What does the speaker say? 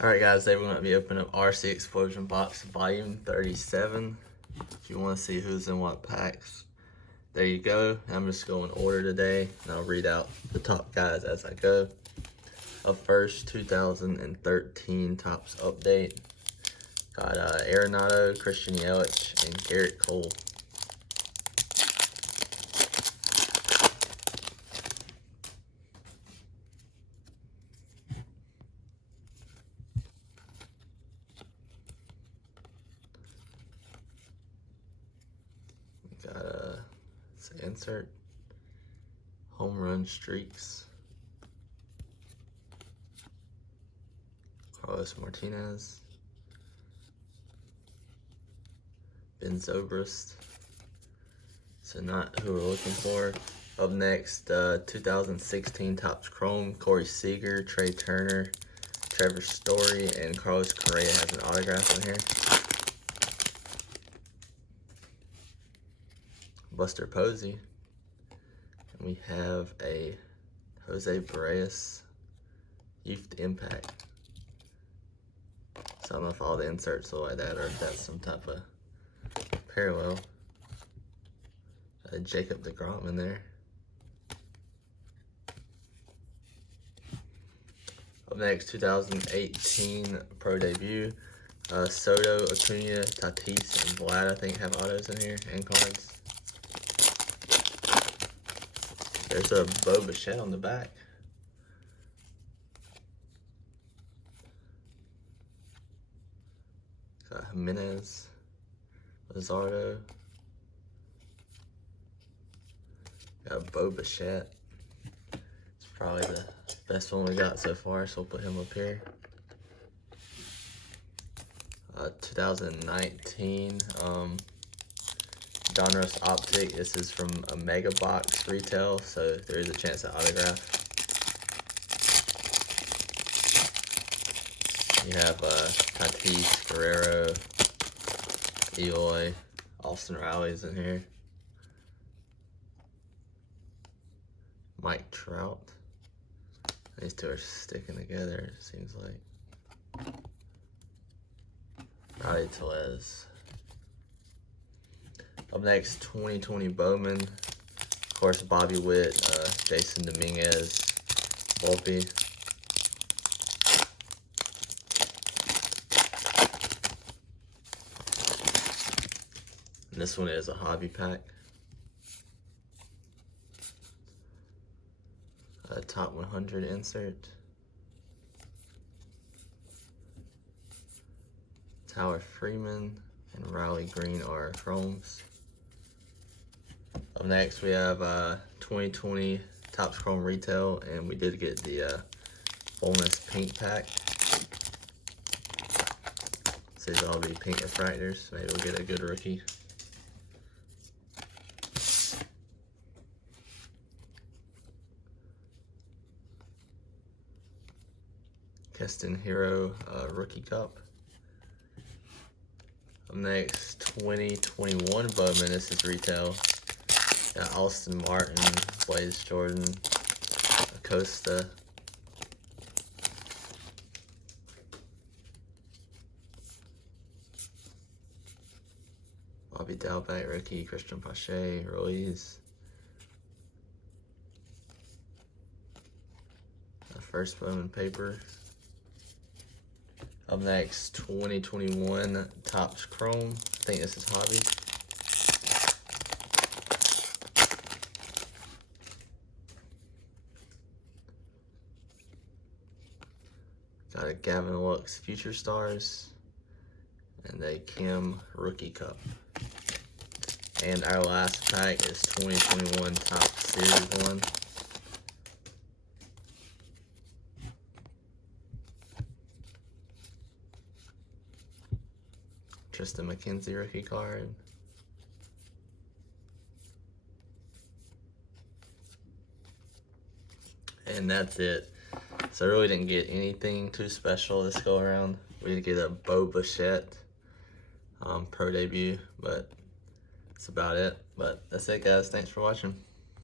Alright guys, today we're going to be opening up RC Explosion Box Volume 37. If you want to see who's in what packs, there you go. I'm just going in order today, and I'll read out the top guys as I go. Up first, 2013 Topps Update. Got Arenado, Christian Yelich, and Garrett Cole. Got insert home run streaks. Carlos Martinez, Ben Zobrist. So not who we're looking for. Up next, 2016 Topps Chrome, Corey Seager, Trey Turner, Trevor Story, and Carlos Correa has an autograph in here. Buster Posey, and we have a Jose Bareas Youth Impact. So I don't know if all the inserts look like that or if that's some type of parallel. Jacob deGrom in there. Up next, 2018 Pro Debut. Soto, Acuna, Tatis, and Vlad I think have autos in here and cards. There's a Bo Bichette on the back. Got Jimenez, Luzardo. Got Bo Bichette. It's probably the best one we got so far, so we'll put him up here. 2019 Donruss Optic. This is from a Mega Box retail, so there is a chance at autograph. You have Tatis, Guerrero, Eloy, Austin Riley's in here. Mike Trout. These two are sticking together, it seems like. Rowdy Tellez. Up next, 2020 Bowman. Of course, Bobby Witt, Jason Dominguez, Volpe. And this one is a hobby pack. A top 100 insert. Tyler Freeman and Riley Green are chromes. Up next, we have 2020 Topps Chrome Retail, and we did get the bonus pink pack. So these will all be pink refractors. Maybe we'll get a good rookie. Keston Hero Rookie Cup. Up next, 2021 Bowman. This is retail. Got Austin Martin, Blaze Jordan, Acosta. Bobby Dalbec rookie, Christian Pache, Ruiz. First Bowman paper. Up next, 2021 Topps Chrome. I think this is hobby. Got a Gavin Lux Future Stars and a Kim Rookie Cup. And our last pack is 2021 Topps Series 1. Tristan McKenzie rookie card. And that's it. So I really didn't get anything too special this go around. We did get a Bo Bichette Pro Debut, but that's about it. But that's it, guys. Thanks for watching.